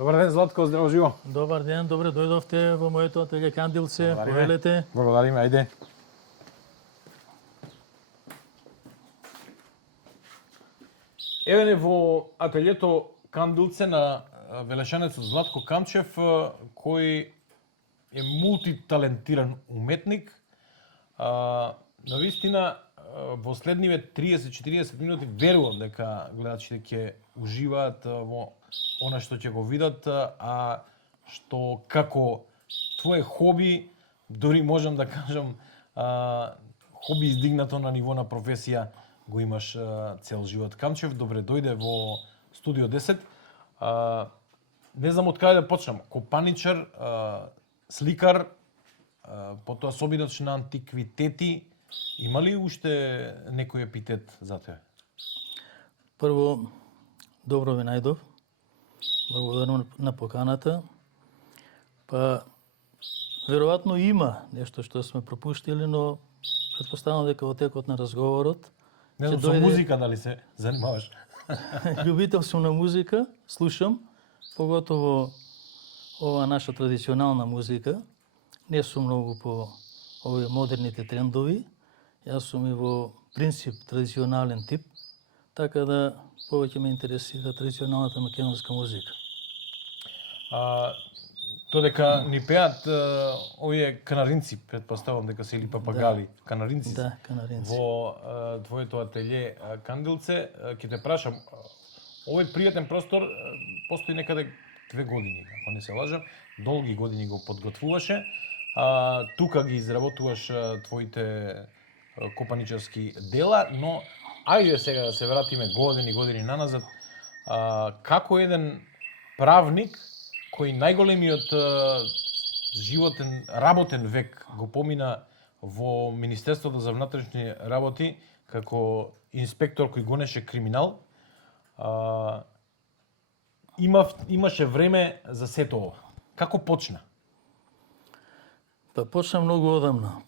Добар ден, Златко, здраво живо. Добар ден, добре дојдовте во моето ателје Кандилце, повелете. Благодариме, ајде. Еве не во ателјето Кандилце на велешанецот Златко Камчев, кој е мултиталентиран уметник. Навистина, во следниве 30-40 минути верувам дека гледачите ќе уживаат во она што ќе го видат, а што како твое хоби, дори можам да кажам, хоби издигнато на ниво на професија, го имаш цел живот. Камчев, добре дојде во Студио 10. Не знам од каде да почнам. Копаничар, сликар, потоа собирач на антиквитети. Има ли уште некој епитет за тебе? Прво, добро ви најдов. Благодарам на поканата. Па, веројатно има нешто што сме пропуштили, но претпоставам дека во текот на разговорот Не знам, со музика дали се занимаваш? Љубител сум на музика, слушам, поготово ова наша традиционална музика. Не сум многу по овие модерните трендови. Јас сум и во принцип традиционален тип, така да повеќе ме интересира традиционалната македонска музика. Додека ни пеат овие канаринци, претпоставам дека се или папагали, канаринци. Да, канаринци. Во твоето ателје Кандилце, ќе те прашам, овој пријатен простор постои некаде 2 години, ако не се лажам, долги години го подготвуваше. Тука ги изработуваш твоите копаничарски дела, но ајде сега да се вратиме години наназад. Како еден правник кој најголемиот животен, работен век го помина во Министерството за внатрешни работи како инспектор кој гонеше криминал, имаше време за сето ова. Како почна? Па почна многу одамна.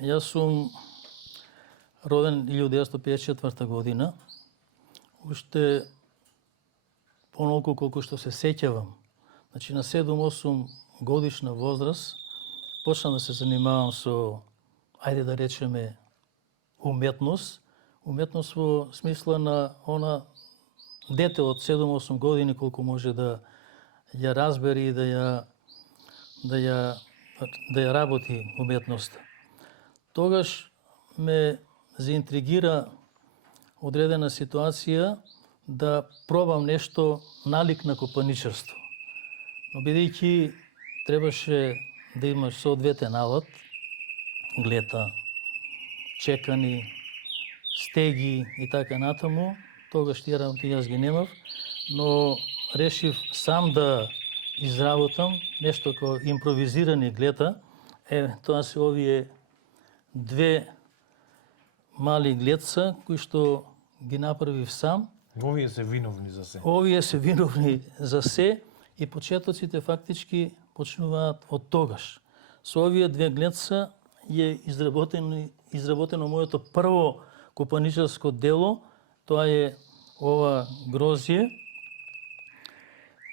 Јас сум роден 1954 година. Уште понолку колку што се сеќавам. Значи на 7-8 годишна возраст почнав да се занимавам со, ајде да речеме, уметност. Уметност во смисла на она дете од 7-8 години колку може да ја разбери и да ја работи уметноста. Тогаш ме заинтригира одредена ситуација да пробам нешто налик на копаничарство. Но бидејќи требаше да имаш соодветен алат, глета, чекани, стеги и така натаму, тогаш тие работи јас ги немав, но решив сам да изработам нешто како импровизирани глета. Тоа се овие 2 мали глетца кои што ги направив сам. Овие се виновни за се. Овие се виновни за се и почетоците фактички почнуваат од тогаш. Со овие 2 глетца е изработено моето прво копаничарско дело. Тоа е ова грозје,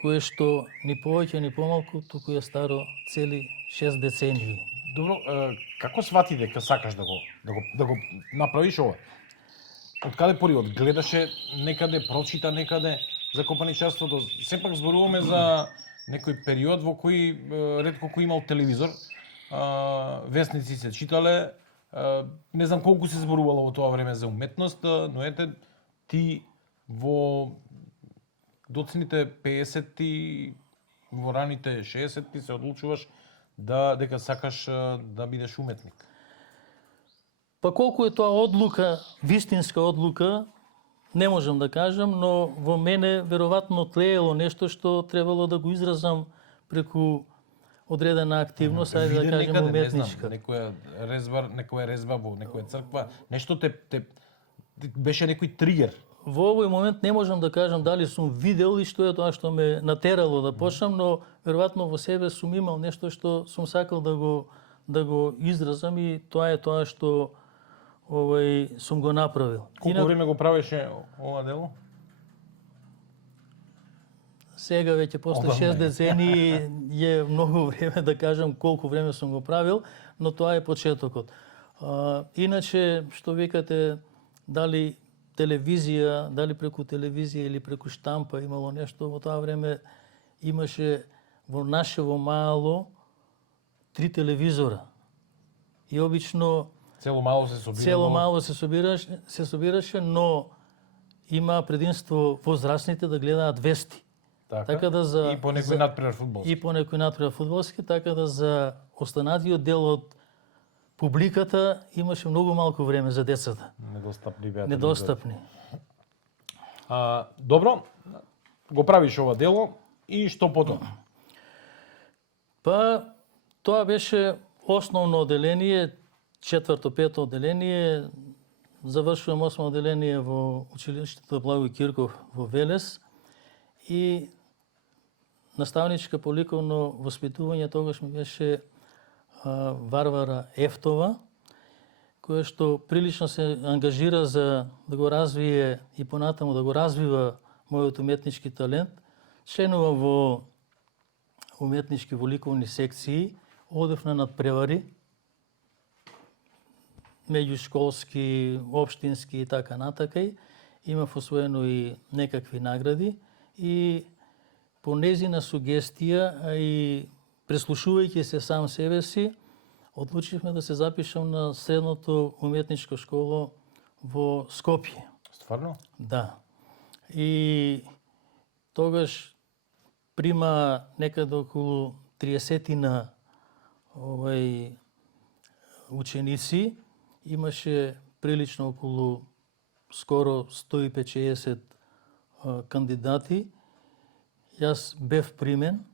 кое што ни повеќе ни помалку туку е старо цели 6 децении. Добро, како свати дека сакаш да го направиш ова? Од каде пориод? Гледаше некаде, прочита некаде за копаничарството? Сепак зборуваме за некој период во кој ретко кој имал телевизор, весници се читале, не знам колку се зборувало во тоа време за уметност, но ете ти во доцните 50-ти, во раните 60-ти се одлучуваш дека сакаш да бидеш уметник. Па колку е тоа одлука, вистинска одлука, не можам да кажам, но во мене веројатно тлеело нешто што требало да го изразам преку одредена активност, ајде да кажем уметничка. Некоја резба во некоја црква, нешто те беше некој тригер. Во овој момент не можам да кажам дали сум видел и што е тоа што ме натерало да почнам, но веројатно во себе сум имал нешто што сум сакал да го изразам и тоа е тоа што сум го направил. Колку време го правеше ова дело? Сега веќе после 6 децении е многу време да кажам колку време сум го правил, но тоа е почетокот. Иначе, што викате, дали телевизија, дали преку телевизија или преку штампа имало нешто, во тоа време имаше во нашево мало 3 телевизора. И обично Цело мало се собираше, но има предимство возрастните да гледаат вести. Така да и по некој надпревар фудбалски. И по некој надпревар фудбалски, така да за останатиот дел од публиката имаше многу малку време за децата. Недостапни. Добро, го правиш ова дело и што потоа? Па, тоа беше основно оделение, 4-5 оделение. Завршувам 8 оделение во училиштето Благој Кирков во Велес и наставничка по ликовно воспитување тогаш ми беше Варвара Ефтова, која што прилично се ангажира за да го развие и понатаму да го развива мојот уметнички талент. Членува во уметнички во ликовни секции, одев на надпревари, меѓушколски, општински и така натака. Имав освоено и некакви награди и по незина сугестија, а и преслушувајќи се сам себе си, одлучивме да се запишам на средното уметничко школо во Скопје. Стварно? Да. И тогаш прима некаде околу 30 ученици, имаше прилично околу скоро 150 кандидати. Јас бев примен,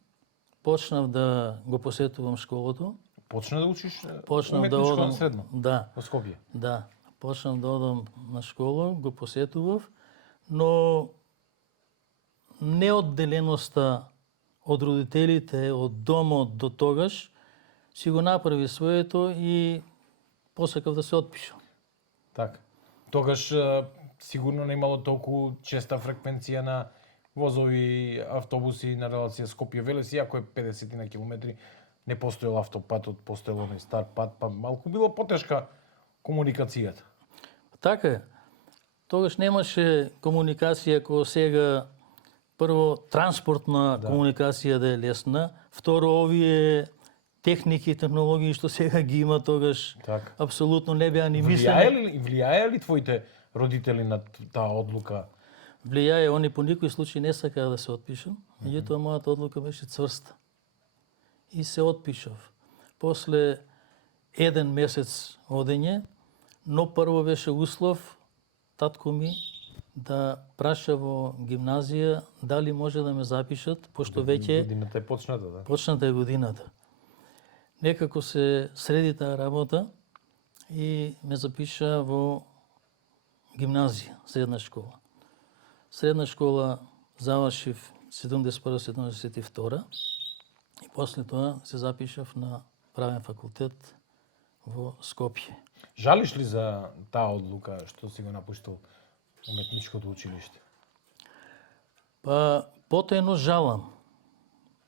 почнав да го посетувам школото. Почна да учиш уметничко на средно? Да. Во Скопје? Да. Почнав да одам на школа, го посетував, но неодделеноста од родителите, од домот до тогаш, си го направи своето и посакав да се отпишам. Така. Тогаш сигурно не имало толку честа фреквенција на возови, автобуси на релација Скопје-Велес, иако е 50 на километри, не постоел автопатот, постоел оној стар пат, па малку било потешка комуникацијата. Така е. Тогаш немаше комуникација кој сега, прво транспортна комуникација да е лесна, второ овие техники и технологии што сега ги има тогаш апсолутно не беа ни мислени. Влијае ли твоите родители на таа одлука? Влијае, они по никој случај не сакаа да се отпишам, меѓутоа мојата одлука беше цврста. И се отпишав. После 1 месец одење, но прво беше услов татко ми да праша во гимназија дали може да ме запишат, пошто веќе годината е почната, да. Почната е годината. Некако се среди таа работа и ме запиша во гимназија, средна школа. Средна школа завршив 71-72 и после тоа се запишав на правен факултет во Скопје. Жалиш ли за таа одлука што си го напуштил уметничкото училиште? Па, потајно жалам.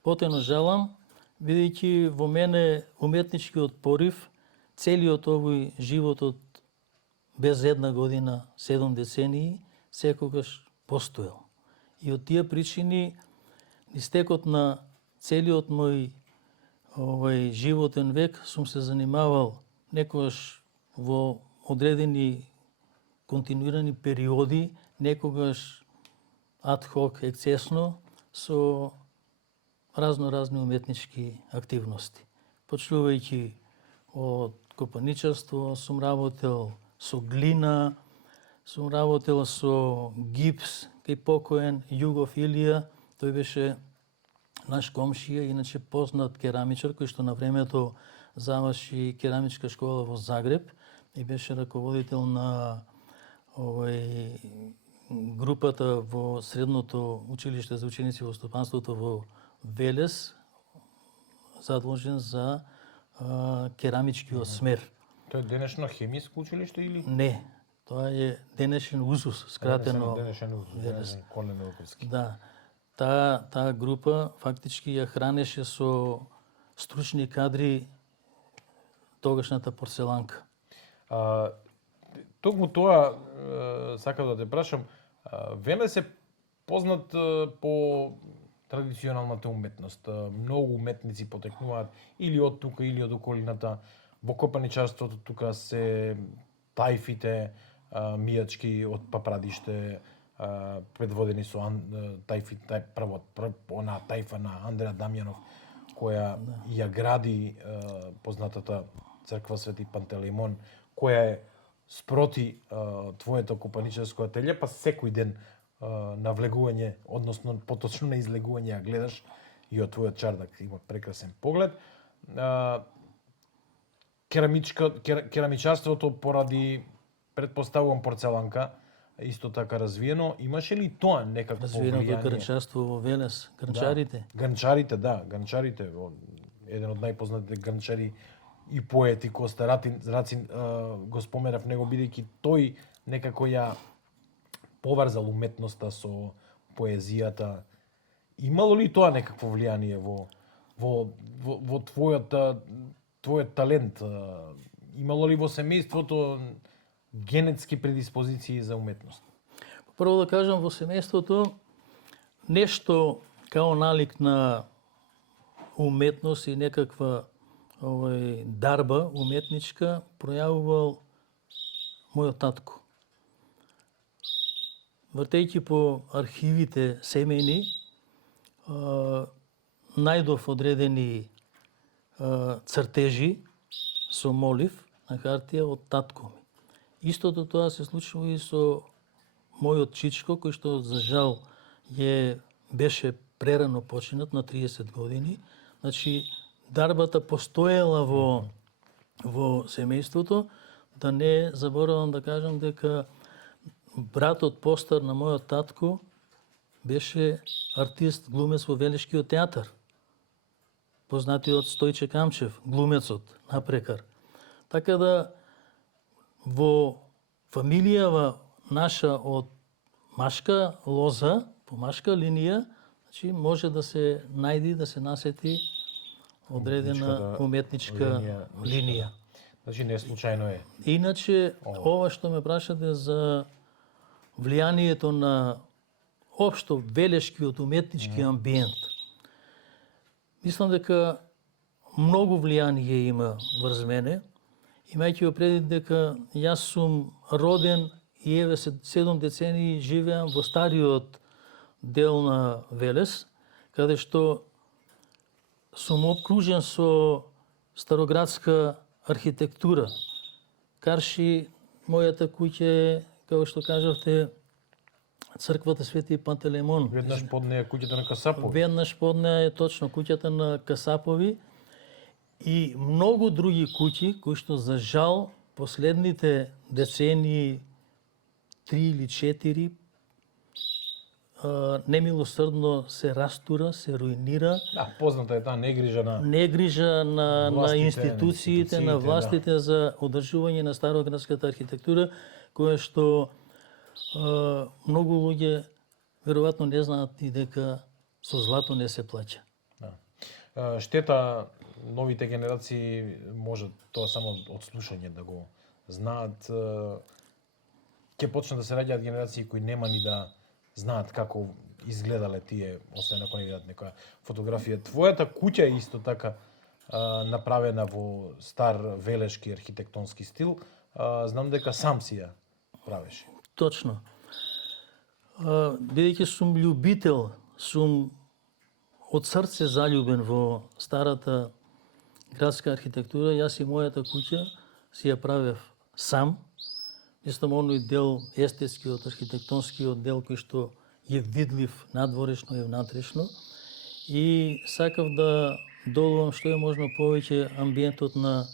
Потајно жалам, бидејќи во мене уметничкиот порив, целиот овој животот без 1 година, 7 децении, секогаш постоел. И од тие причини, истекот на целиот мој животен век, сум се занимавал некогаш во одредени континуирани периоди, некогаш адхок, ексцесно, со разни уметнички активности. Почнувајќи од копаничарство, сум работел со глина, сум работел со гипс, кај покоен Југов Илија, тој беше наш комшија, иначе познат керамичар, кој што на времето заврши керамичка школа во Загреб и беше раководител на групата во средното училиште за ученици во стопанството во Велес, задолжен за керамичкиот смер. Тоа е денешно хемиско училиште или? Не, тоа е денешен УЗУС, скратено. Денешен УЗУС, Колен Елковски. Да. таа група фактички ја хранеше со стручни кадри тогашната порцеланка. Токму тоа сакам да те прашам, Велес е познат по традиционалната уметност. Многу уметници потекнуваат или од тука или од околината. Во копаничарството тука се тајфите, мијачки од Папрадиште, предводени со тајфи, она тајфа на Андреа Дамјанов, која ја гради познатата црква Свети Пантелеймон, која е спроти твоето копаничарско ателје, па секој ден навлегување, односно поточно на излегување ја гледаш и од твојот чардак има прекрасен поглед. Керамичарството поради, предпоставувам, порцеланка, исто така развиено. Имаше ли тоа некакво Развиеното влијание? грнчарство во Велес, грнчарите. Да, грнчарите. Еден од најпознатите грнчари и поети Коста Рацин, го споменав него, бидејќи тој некако ја поврзал уметноста со поезијата. Имало ли тоа некакво влијание во твојот талент? Имало ли во семејството генетски предиспозиции за уметност? Прво да кажам, во семејството нешто као налик на уметност и некаква дарба уметничка пројавувал мојот татко. Вртејќи по архивите семејни, најдов одредени цртежи со молив на хартија од татко ми. Истото тоа се случува и со мојот чичко, кој што за жал беше прерано починат на 30 години. Значи, дарбата постоела во семејството. Да не заборавам да кажам дека братот постар на мојот татко беше артист, глумец во Велешкиот театар. Познатиот Стојче Камчев, глумецот, напрекар. Така да, во фамилијава наша од машка лоза, по машка линија, значи може да се најди, да се насети одредена уметничка линија. Значи не случајно е. Иначе, ова што ме прашате за влијанието на општо велешкиот уметнички амбиент, мислам дека многу влијание има врз мене, имајќи го предвид дека јас сум роден и еве 7 децении живеам во стариот дел на Велес, каде што сум обкружен со староградска архитектура. Карши, мојата куќа е, како што кажавте, црквата Свети Пантелеймон. Веднаш под неја куќата на Касапови. Веднаш под неја е точно куќата на Касапови и многу други куќи кои што за жал последните децении 3 или 4 немилосрдно се растура, се руинира. Да, позната е таа негрижа на институциите, на властите за одржување на староградската архитектура, која што многу луѓе веројатно не знаат и дека со злато не се плаќа. Да. Штета новите генерации можат тоа само од слушање да го знаат. Ќе почнат да се раѓаат генерации кои нема ни да знаат како изгледале тие, освен ако не видат некоја фотографија. Твојата куќа е исто така направена во стар велешки архитектонски стил. Знам дека сам си ја правеше. Точно. Бидејќи сум љубител, сум од срце заљубен во старата градска архитектура, јас и мојата куќа си ја правев сам. Мислам, оној дел, естетскиот, архитектонскиот дел кој што е видлив надворешно и внатрешно. И сакав да долувам што е можно повеќе амбиентот на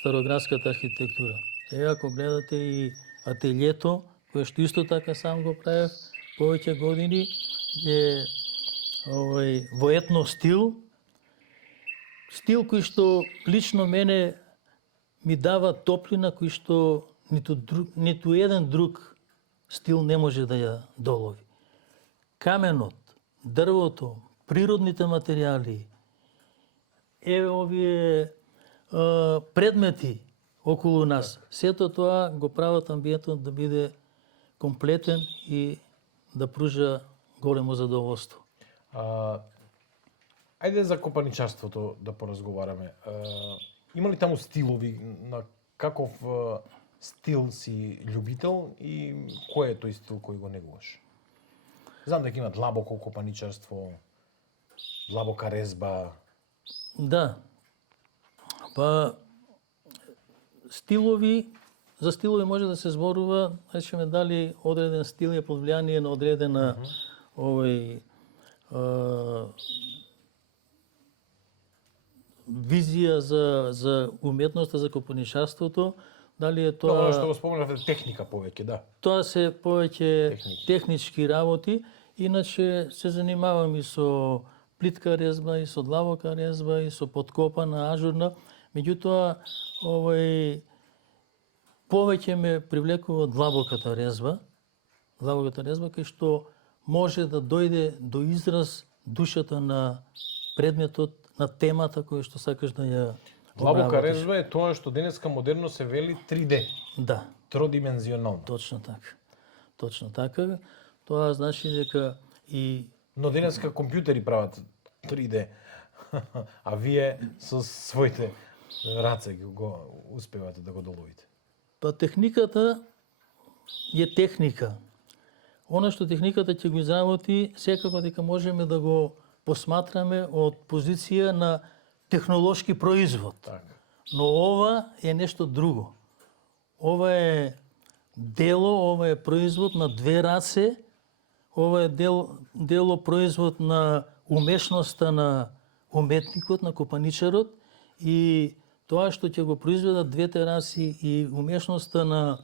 староградската архитектура. Сега, ако гледате и ателјето, кое што исто така сам го правев повеќе години, е во етно стил. Стил кој што лично мене ми дава топлина кој што ниту еден друг стил не може да ја долови. Каменот, дрвото, природните материјали, овие предмети околу нас, сето тоа го прават амбиентот да биде комплетен и да пружа големо задоволство. Ајде за копаничарството да поразговараме. Има ли таму стилови, на каков стил си љубител и кој е тој стил кој го негуваш? Знам дека има длабоко копаничарство, длабока резба. Да. Па стилови, за стилови може да се зборува, речеме дали одреден стил е под влијание на одредена визија за уметноста, за копаничарството, дали е тоа... Тоа што го споменавте, техника повеќе, да. Тоа се повеќе технички работи, иначе се занимавам и со плитка резба, и со длабока резба, и со подкопана, ажурна. Меѓутоа, повеќе ме привлекува длабоката резба, кај што може да дојде до израз душата на предметот, на темата која што сакаш да ја Длабока обработиш. резба е тоа што денеска модерно се вели 3D, Да, тродимензионално. точно така. Точно така. Тоа значи дека и Но денеска компјутери прават 3D, а вие со своите раце го успевате да го доловите. па техниката е техника. Она што техниката ќе го изработи, секако дека можеме да го посматраме од позиција на технолошки производ. Така. Но ова е нешто друго. Ова е дело, ова е производ на две раце, ова е дело производ на умешноста на уметникот, на копаничарот и тоа што ќе го произведат двете раси и умешноста на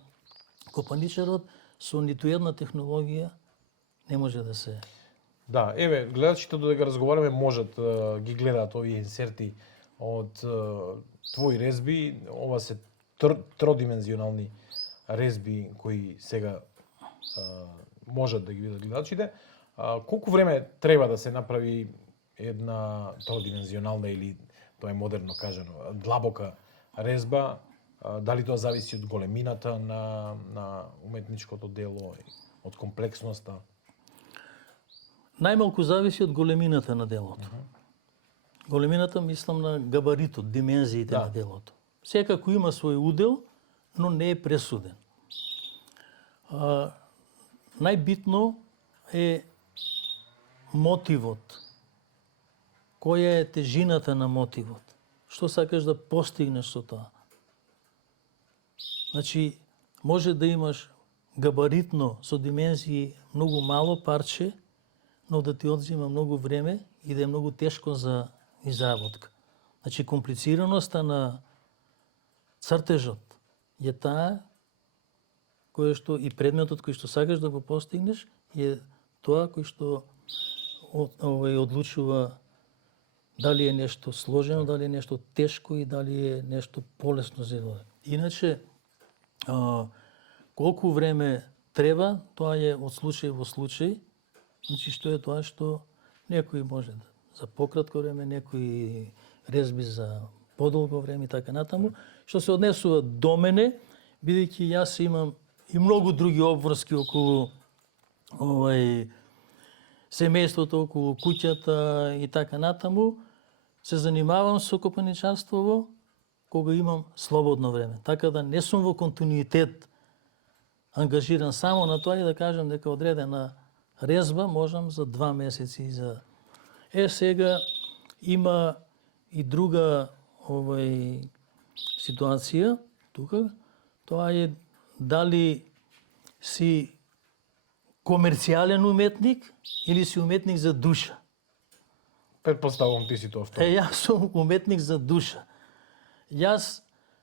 копаничарот со ниту една технологија не може да се... Да, еве, гледачите додека разговараме можат ги гледаат овие инсерти од твои резби. Ова се тродимензионални резби кои сега можат да ги видат гледачите. Колку време треба да се направи една тродимензионална или тоа е модерно кажано, длабока резба? Дали тоа зависи од големината на уметничкото дело, од комплексноста? Најмалку зависи од големината на делото. Големината мислам на габаритот, димензиите на делото. Секако има свој удел, но не е пресуден. Најбитно е мотивот. Која е тежината на мотивот? Што сакаш да постигнеш со тоа? Значи, може да имаш габаритно со димензии многу мало парче, но да ти одзима многу време и да е многу тешко за изработка. Значи, комплицираноста на цртежот е таа кој што и предметот кој што сакаш да го постигнеш е тоа кој што одлучува дали е нешто сложено, дали е нешто тешко и дали е нешто полесно за изработка. Иначе, колку време треба, тоа е од случај во случај. Значи, што е тоа што некои може за пократко време, некои резби за подолго време и така натаму. Што се однесува до мене, бидејќи јас имам и многу други обврски околу семејството, околу куќата и така натаму, се занимавам со копаничарство кога имам слободно време. Така да не сум во континуитет ангажиран само на тоа и да кажам дека одредена резба можам за 2 месеци за... сега има и друга ситуација тука. Тоа е дали си комерцијален уметник или си уметник за душа. Предпоставувам ти си тоа второ. Јас сум уметник за душа. Јас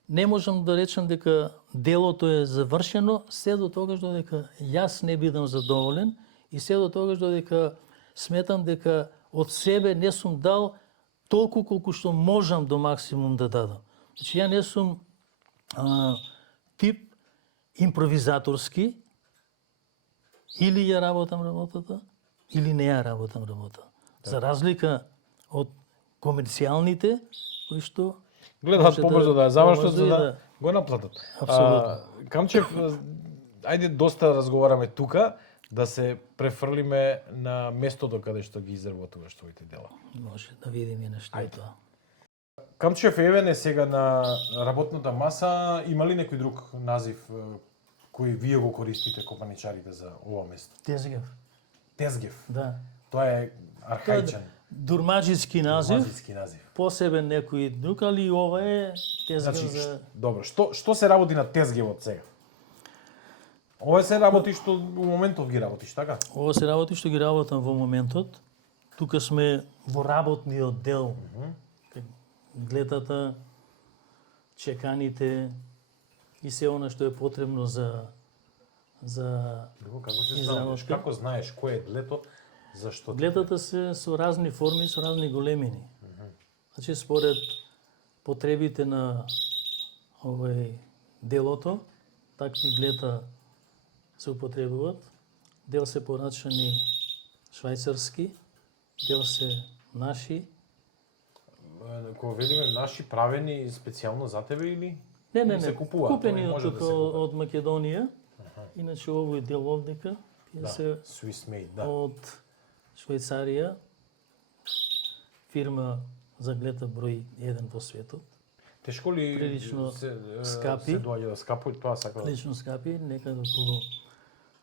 не можам да речам дека делото е завршено се до тогаш додека јас не бидам задоволен и се до тогаш додека сметам дека од себе не сум дал толку колку што можам до максимум да дадам. Значи, ја не сум тип импровизаторски, или ја работам работата, или не ја работам работа. За разлика од комерцијалните кои што Гледаат може побрзо да ја завршат за побрзо и да го наплатат. Апсолутно. Камчев, ајде доста разговараме тука, да се префрлиме на местото каде што ги изработуваш твоите дела. може да видиме нешто Ајде. тоа. Камчев Евен е сега на работната маса. Има ли некој друг назив кој вие го користите копаничарите за ова место? Тезгев, Тезгев. да. Тоа е Тоа е архаичен, дурмаджиски назив, мазиски назив. посебен некој друг, али ова е тезгев Значи, за... добро, што се работи на Тезгевот сега? Ова се работи што у моментов ги работиш, така? Ова се работи што ги работам во моментот. Тука сме во работниот дел. Глетата, чеканите и се она што е потребно за Како се изработка. знаеш? Како знаеш кој е длето, зашто? глетата се со разни форми, со разни големини. Значи според потребите на делото, такви глета се употребуваат. Дел се порачани швајцарски, дел се наши. Кога велиме наши правени специјално за тебе или? Не, се купуваат, купени овој од може да тука се купува. од Македонија. Иначе овој дел овдека тие Да, се Swiss made, да. од Швајцарија, фирма за глета број 1 во светот. Тешко ли прилично скапи. се доаѓа да скапува, тоа сакам. Лично скапи, некаде околу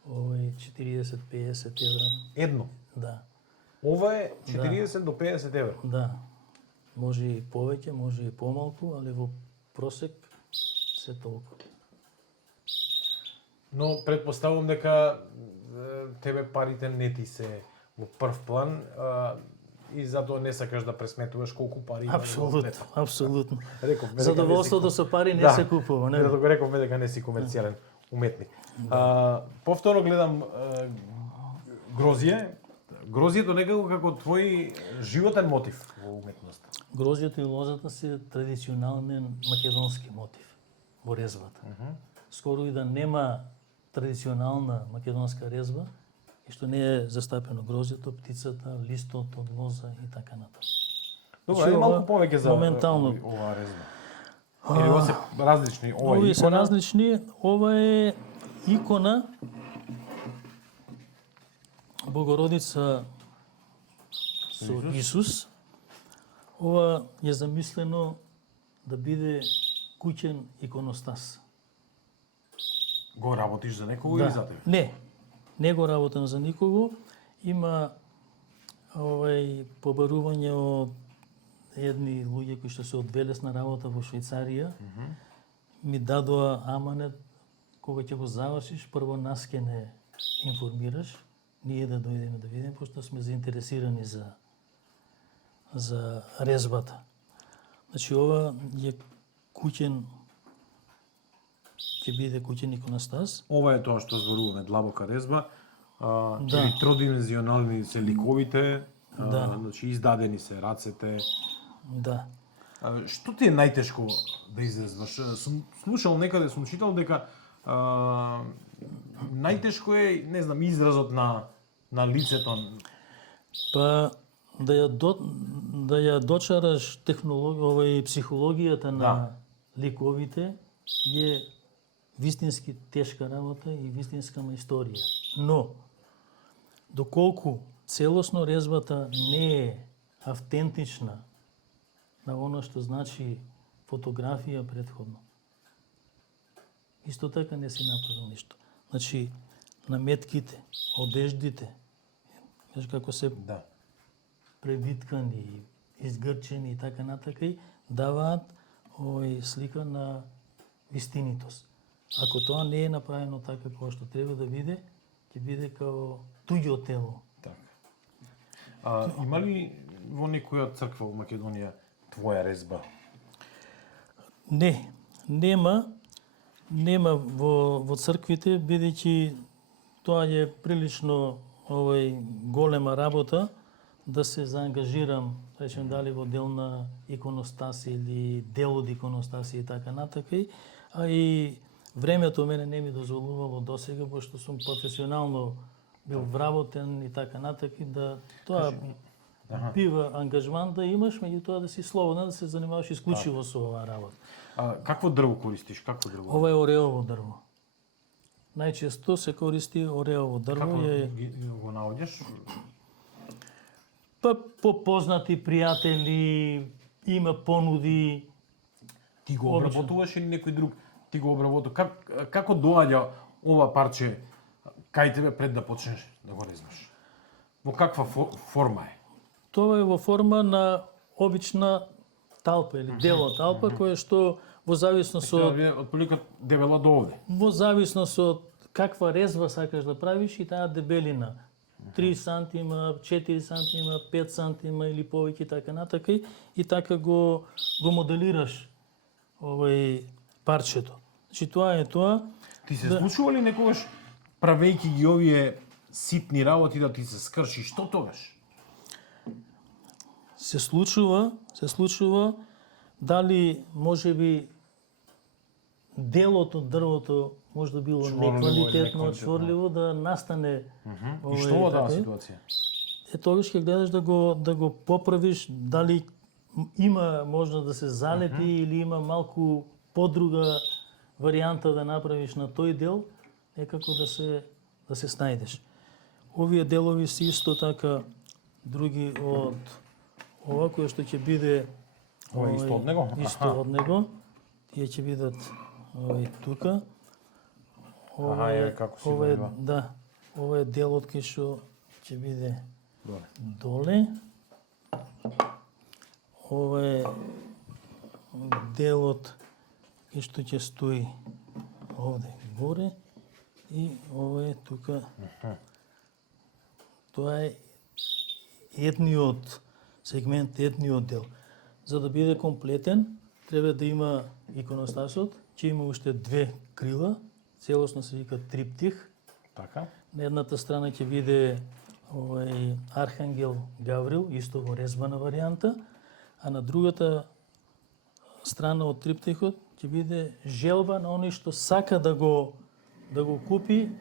40-50 евра. Едно. Да, Ова е 40 до 50 евра. да. Може и повеќе, може и помалку, али во просек се толку. Но предпоставувам дека тебе парите не ти се во прв план и затоа не сакаш да пресметуваш колку пари има. Апсолутно, апсолутно. Рековме дека Задоволството не си... со пари не Да. се купува, не? Го рековме дека не си комерцијален уметник. Повторно гледам грозје. Грозјето некако како твој животен мотив во уметноста. Грозјето и лозата се традиционален македонски мотив во резбата. Скоро и да нема традиционална македонска резба, и што не е застапено грозјето, птицата, листот од лоза и така натаму. Добро, Значи, ајде ова малку повеќе за моментално. оваа резба. Или ова се различни, ова е Овие се икона. различни. Ова е икона Богородица со Исус. Ова е замислено да биде куќен иконостас. Го работиш за некого или за тебе? Не го работам за никого. Има побарување од едни луѓе кои што се од велесна работа во Швајцарија. Ми дадоа аманет, кога ќе го завршиш, прво нас ќе не информираш, ние да дојдеме да видиме, пошто сме заинтересирани за резбата. Значи ова е куќен, ќе биде куќен иконостас. Ова е тоа што зборуваме, длабока резба. Да. Или тродимензионални се ликовите, Да. значи издадени се рацете. Да. Што ти е најтешко да изрезваш? Сум слушал некаде, сум читал дека најтешко е, не знам, изразот на лицето. Па да ја дочараш технологија, психологијата на ликовите е вистински тешка работа и вистинска историја. Но доколку целосно резбата не е автентична на оно што значи фотографија претходно, исто така не си направил ништо. Значи наметките, одеждите, знаеш како се Да. превиткани, изгрчени и така натака, даваат слика на вистинитост. Ако тоа не е направено така како што треба да биде, ќе биде како туѓо тело. Така. Има ли во некоја црква во Македонија твоја резба? Не, нема во црквите, бидејќи тоа е прилично голема работа да се заангажирам, речем дали во дел на иконостаси или дел од иконостаси и така натака, а и времето мене не ми дозволувало досега, пошто сум професионално бил вработен и така натаки, да тоа бива ангажман да имаш, меѓутоа да си слободен да се занимаваш исклучиво со оваа работа. Какво дрво користиш? Какво дрво? Ова е ореово дрво. Најчесто се користи ореово дрво. Како го наоѓаш? Па по познати пријатели, има понуди. Ти го обработуваш или некој друг ти го обработува? Како доаѓа ова парче кај тебе пред да почнеш да го резаш? Во каква форма е? Тоа е во форма на обична талпа или дело талпа, кое што во зависност од отприлика дебела до овде. во зависност од каква резва сакаш да правиш и таа дебелина. 3 сантима, 4 сантима, 5 сантима или повеќе така натака и така го моделираш парчето. Значи тоа е тоа. Ти се случува ли некогаш правејќи ги овие ситни работи да ти се скрши? Што тогаш? Се случува, дали можеби делото, дрвото може да било неквалитетно, чворливо, да настане И што во таа ситуација? Тогаш ќе гледаш да го поправиш, дали има можност да се залепи или има малку подруга варијанта да направиш на тој дел, некако да се снајдеш. Овие делови се исто така други од ова кое што ќе биде Исто од него? Исто од него. Тие ќе бидат тука. Ова е како си го има. Да. Ова е делот кај што ќе биде доле. Ова е делот кај што ќе стои овде горе и ова е тука. Тоа е едниот сегмент, едниот дел. За да биде комплетен, треба да има иконостасот, ќе има уште две крила, целосно се вика триптих. Така. На едната страна ќе биде Архангел Гаврил, исто во резбана варијанта, а на другата страна од триптихот ќе биде желба на оној што сака да го купи,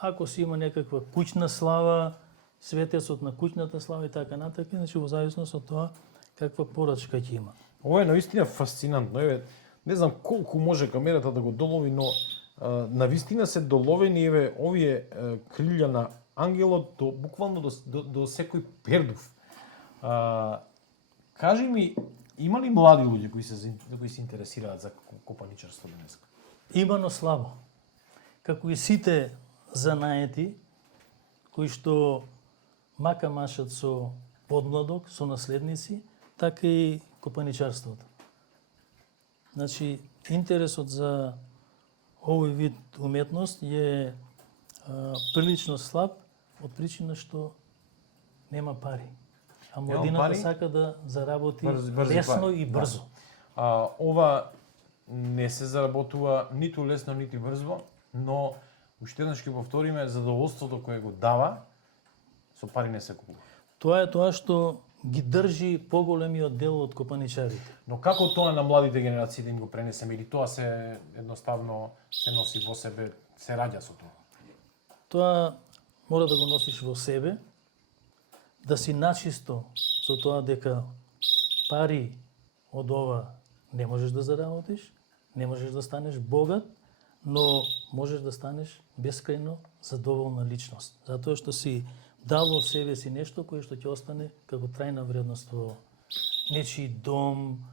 ако си има некаква куќна слава, светецот на куќната слава и така натака, значи во зависност од тоа каква порачка ќе има. Ова е наистина фасцинантно. Не знам колку може камерата да го долови, но навистина се доловени овие крилја на ангелот буквално до секој пердув. Кажи ми, има ли млади луѓе кои се интересираат за копаничарство денеска? Има, но слабо. Како и сите занаети кои што мака машат со подмладок, со наследници, така и копаничарството. Значи, интересот за овој вид уметност е прилично слаб од причина што нема пари. А младината сака да заработи лесно и брзо. Ова не се заработува ниту лесно, ниту брзо, но уште еднаш ќе повториме, задоволството кое го дава, со пари не се купува. Тоа е тоа што ги држи поголемиот дел од копаничарите. Но како тоа на младите генерации да им го пренесеме или тоа се едноставно се носи во себе, се раѓа со тоа? Тоа мора да го носиш во себе, да си начисто со тоа дека пари од ова не можеш да заработиш, не можеш да станеш богат, но можеш да станеш бескрајно задоволна личност. Затоа што си дал од себе си нешто кое што ќе остане како трајна вредност во нечи дом,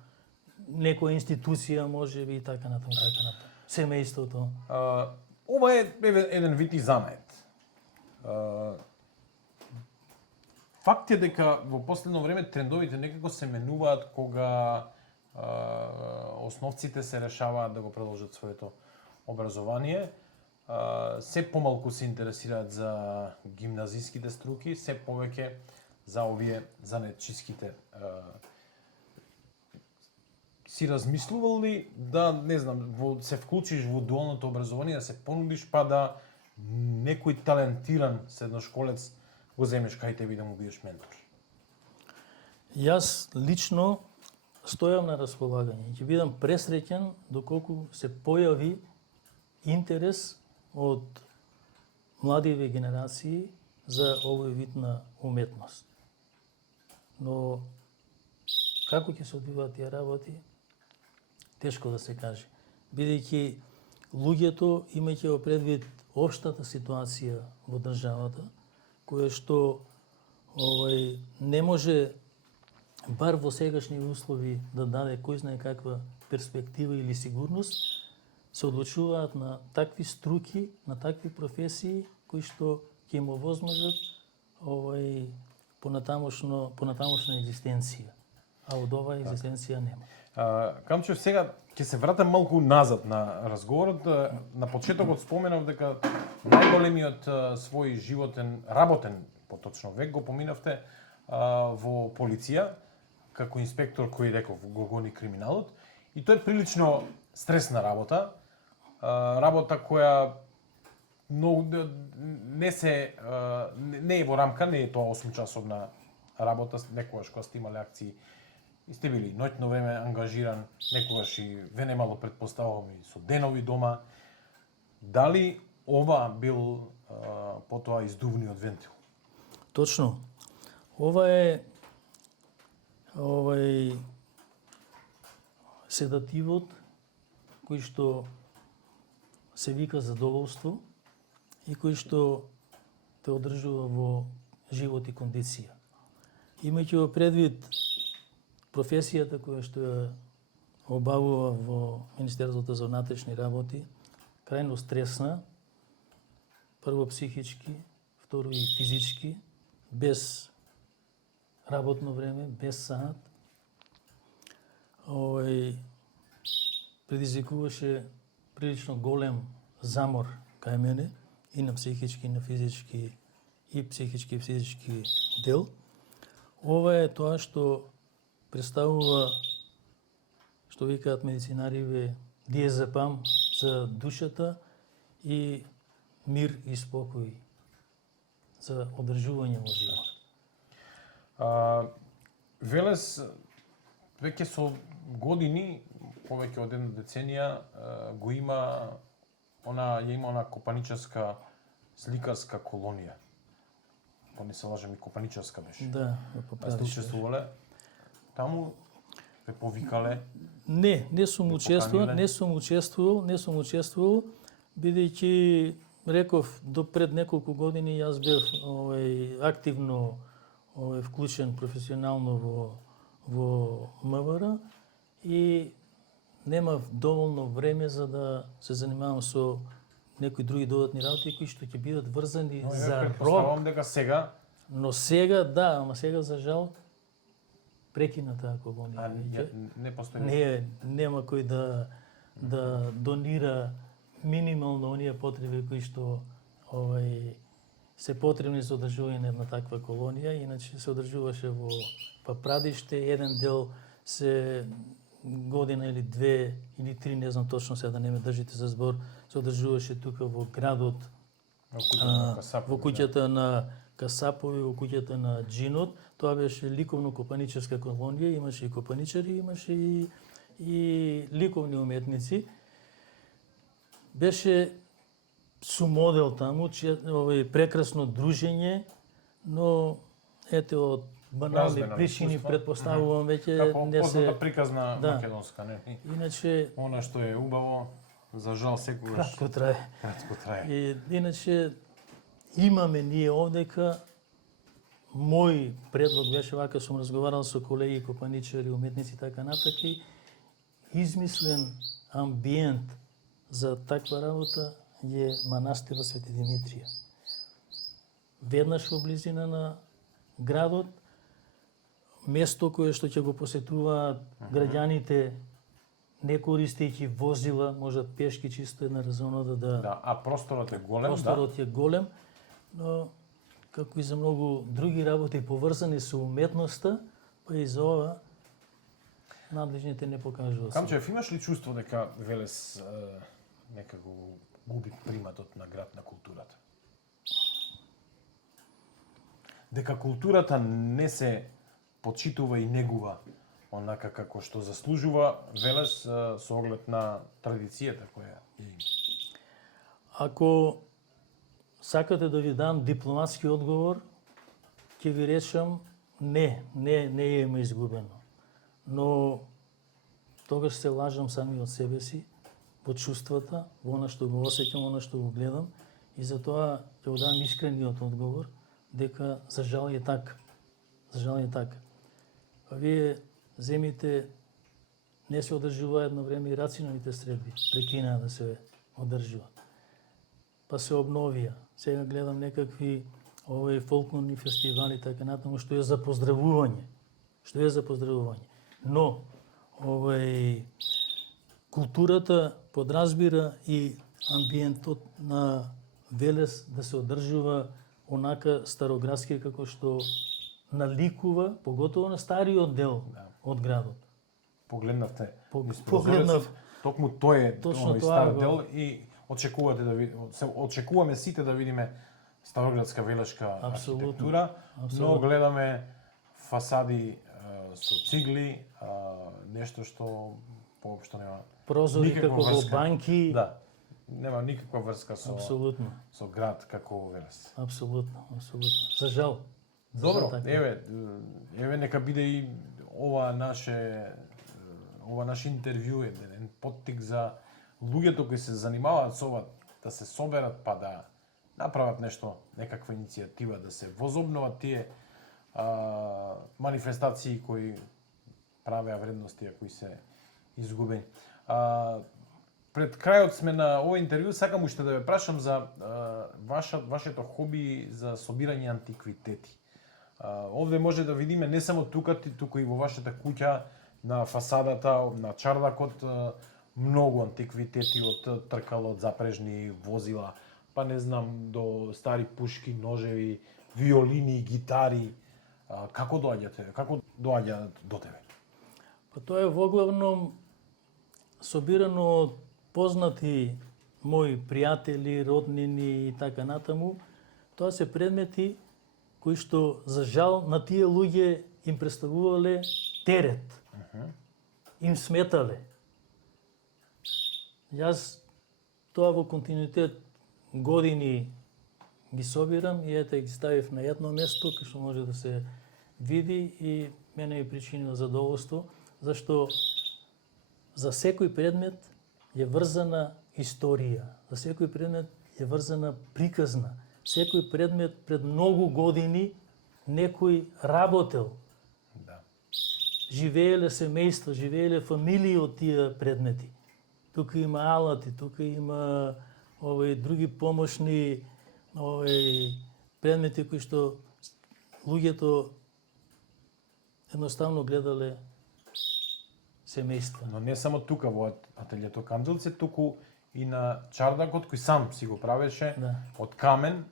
некоја институција можеби и така натаму, семејството. Ова е еден вид и занает. Факт е дека во последно време трендовите некако се менуваат кога основците се решаваат да го продолжат своето образование. Се помалку се интересираат за гимназиските струки, се повеќе за овие занетчиските. Си размислувал ли да, не знам, се вклучиш во дуалното образование, да се понудиш, па да некој талентиран средношколец го земеш кај тебе и да му бидеш ментор? Јас лично стојам на располагање. Ќе бидам пресреќен доколку се појави интерес од младиве генерации за овој вид на уметност. Но како ќе се одвиваат тие работи, тешко да се каже. Бидејќи луѓето, имајќи во предвид општата ситуација во државата, која што не може бар во сегашни услови да даде кој знае каква перспектива или сигурност, се одлучуваат на такви струки, на такви професии кои што ќе им овозможат понатамошна екзистенција. А од оваа екзистенција нема. Камчев, сега ќе се вратам малку назад на разговорот. На почетокот споменав дека најголемиот свој животен, работен, поточно век го поминавте во полиција, како инспектор кој реков го гони криминалот. И тоа е прилично стресна работа. Работа која не е во рамка, не е тоа 8-часовна работа, некогаш кога сте имале акции и сте били ноќно време ангажиран, некогаш и ве немало, предпоставувам, и со денови дома. Дали ова бил потоа издувниот вентил? Точно. Ова е седативот кој што се вика задоволство и кој што те одржува во живот и кондиција. Имајќи во предвид професијата која што ја обавува во Министерството за внатрешни работи, крајно стресна, прво психички, второ и физички, без работно време, без саат, предизвикуваше прилично голем замор кај мене и на психички, и на физички, и психички и физички дел. Ова е тоа што представува, што викаат медицинариве, диазепам за душата и мир и спокој за одржување во живот. Велес, веќе со години, повеќе од една деценија, го има она копаничарска сликарска колонија. Па не се лажам, и копаничарска беше. Да, А сте учествувале? Таму ве повикале? Не сум учествувал, бидејќи реков до пред неколку години јас бев активно вклучен професионално во МВР и немав доволно време за да се занимавам со некои други додатни работи кои што ќе бидат врзани за рок. Предпоставувам дека сега. Но сега да, ама сега за жал прекина таа колонија. Не постои. Нема кој да донира минимално оние потреби кои што се потребни за одржување на една таква колонија, иначе се одржуваше во Папрадиште, еден дел се година или две или три, не знам точно сега да не ме држите за збор, се одржуваше тука во градот, во куќата на Касапови, во куќата на Джинот. Тоа беше ликовно-копаничарска колонија, имаше и копаничари, имаше и ликовни уметници. Беше сумодел таму, прекрасно дружење, но ете од банални причини предпоставувам веќе не се приказна македонска, не. Иначе она што е убаво, за жал секогаш кратко трае. И иначе имаме ние овдека, мој предлог беше вака, сум разговарал со колеги копаничари, уметници и така натака, измислен амбиент за таква работа е манастирот Свети Димитрија. Веднаш во близина на градот, место кое што ќе го посетуваат граѓаните, не користејќи возила, можат пешки чисто една разумно Да, а просторот е голем, просторот е голем, но како и за многу други работи поврзани со уметноста, па и за ова надлежните не покажуваат. Камчев, имаш ли чувство дека Велес некако губи приматот на град на културата? Дека културата не се почитува и негува онака како што заслужува Велес со оглед на традицијата која ја има? Ако сакате да ви дам дипломатски одговор, ќе ви речам не е изгубено. Но тогаш се лажам сами од себе си, во чувствата, во она што го осеќам, она што го гледам, и затоа ќе го дам искрениот одговор дека за жал е така. За жал е така. Па вие земите не се одржува едно време и рационалните средби, прекинаа да се одржуваат. Па се обновија. Сега гледам некакви фолклорни фестивали, така натаму, што е за поздравување. Што е за поздравување. Но културата подразбира и амбиентот на Велес да се одржува онака староградски како што наликува, поготово на стариот дел од градот. Погледнавте низ Погледнав. прозорецот, токму тој е Точно тој тоа стар го- дел и очекуваме сите да видиме староградска велешка Апсолутно, архитектура, но апсолутно. гледаме фасади со цигли, нешто што воопшто нема Прозори никаква како во врска. банки. Да, нема никаква врска Апсолутно, со град како Велес. апсолутно. За жал. За Добро, жал така. еве нека биде и ова наше интервју еден поттик за луѓето кои се занимаваат со ова да се соберат па да направат нешто, некаква иницијатива, да се возобноват тие манифестации кои правеа вредности, кои се изгубени. Пред крајот сме на овој интервју, сакам уште да ве прашам за вашето хоби за собирање антиквитети. Овде може да видиме не само туку и во вашата куќа, на фасадата, на чардакот, многу антиквитети од тркало, од запрежни возила, па не знам, до стари пушки, ножеви, виолини, гитари. Како доаѓаат до тебе? Па тоа е воглавном собирано од познати мои пријатели, роднини и така натаму. Тоа се предмети кои што за жал на тие луѓе им представувале терет. Им сметале. Јас тоа во континуитет години ги собирам и ете ги ставив на едно место кај што може да се види и мене ми причинило задоволство, зашто за секој предмет е врзана историја, за секој предмет е врзана приказна. Секој предмет пред многу години некој работел. Да. Живееле семејства, живееле фамилии од тие предмети. Тука има алати, тука има други помошни предмети кои што луѓето едноставно гледале семејства. Но не само тука во ателјето Кандилце, туку и на чардакот кој сам си го правеше од камен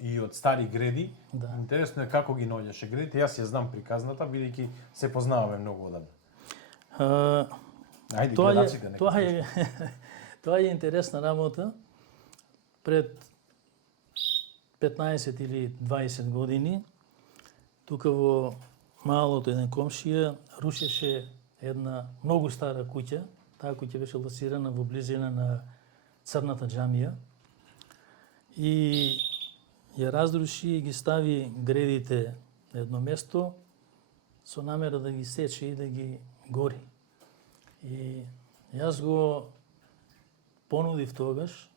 и од стари греди. Да. Интересно е како ги наоѓаше гредите. Јас ја знам приказната, бидејќи се познаваме многу одамна. Ајде, гледачите нека слушаат. Тоа е интересна работа. Пред 15 или 20 години, тука во малото еден комшија рушеше една многу стара куќа. Таа куќа беше лоцирана во близина на Црната џамија и ја разруши и ги стави гредите на едно место со намера да ги сече и да ги гори. И јас го понудив тогаш,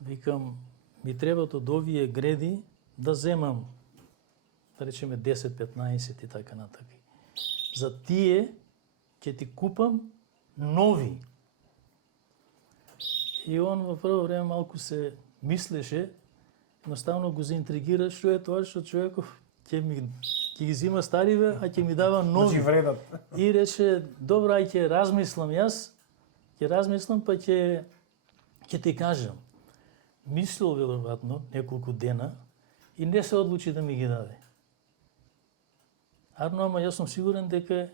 викам, ми требат од овие греди да земам, да речеме 10-15 и така натака. За тие ќе ти купам нови. И он во прво време малку се мислеше, едноставно го заинтригира што е тоа што човеков ќе ги зима стариве, а ќе ми дава нови. Вредат. И рече, добро, ај ќе размислам јас, па ќе ти кажам. Мислил веројатно неколку дена и не се одлучи да ми ги даде. Ама јас сум сигурен дека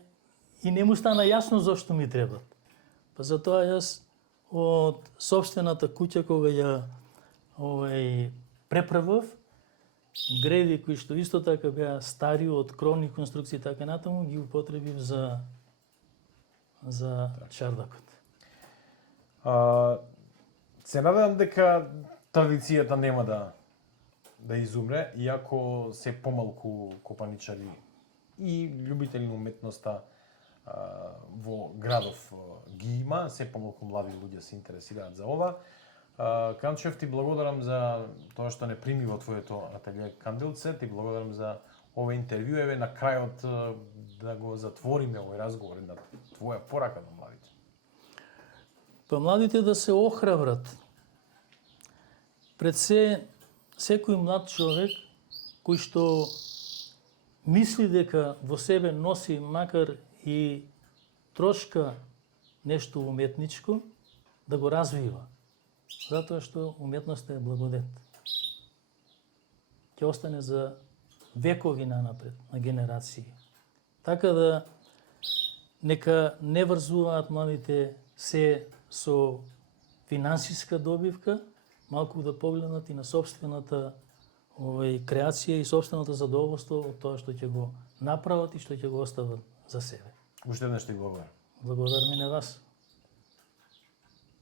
и не му стана јасно зошто ми требат. Па затоа јас од собствената куќа кога ја преправав, греди кои што исто така беа стари од кровни конструкции така натаму, ги употребив за чардакот. Се надевам дека традицијата нема да да изумре, иако се помалку копаничари и љубители на уметноста во градов ги има, се помалку млади луѓе се интересираат за ова. Канчев, ти благодарам за тоа што не прими во твоето ателје Канделце, ти благодарам за ова интервју, еве на крајот да го затвориме овој разговор, на твоја порака на младите. Па младите да се охрабрат. Пред секој млад човек кој што мисли дека во себе носи макар и трошка нешто уметничко, да го развива. Затоа што уметноста е благодет. Ќе остане за векови нанапред, на генерации. Така да нека не врзуваат младите се со финансиска добивка, малку да погледнат и на собствената креација и собственото задоволство од тоа што ќе го направат и што ќе го остават за себе. Уште еднаш ти благодарам. Благодарам и на вас.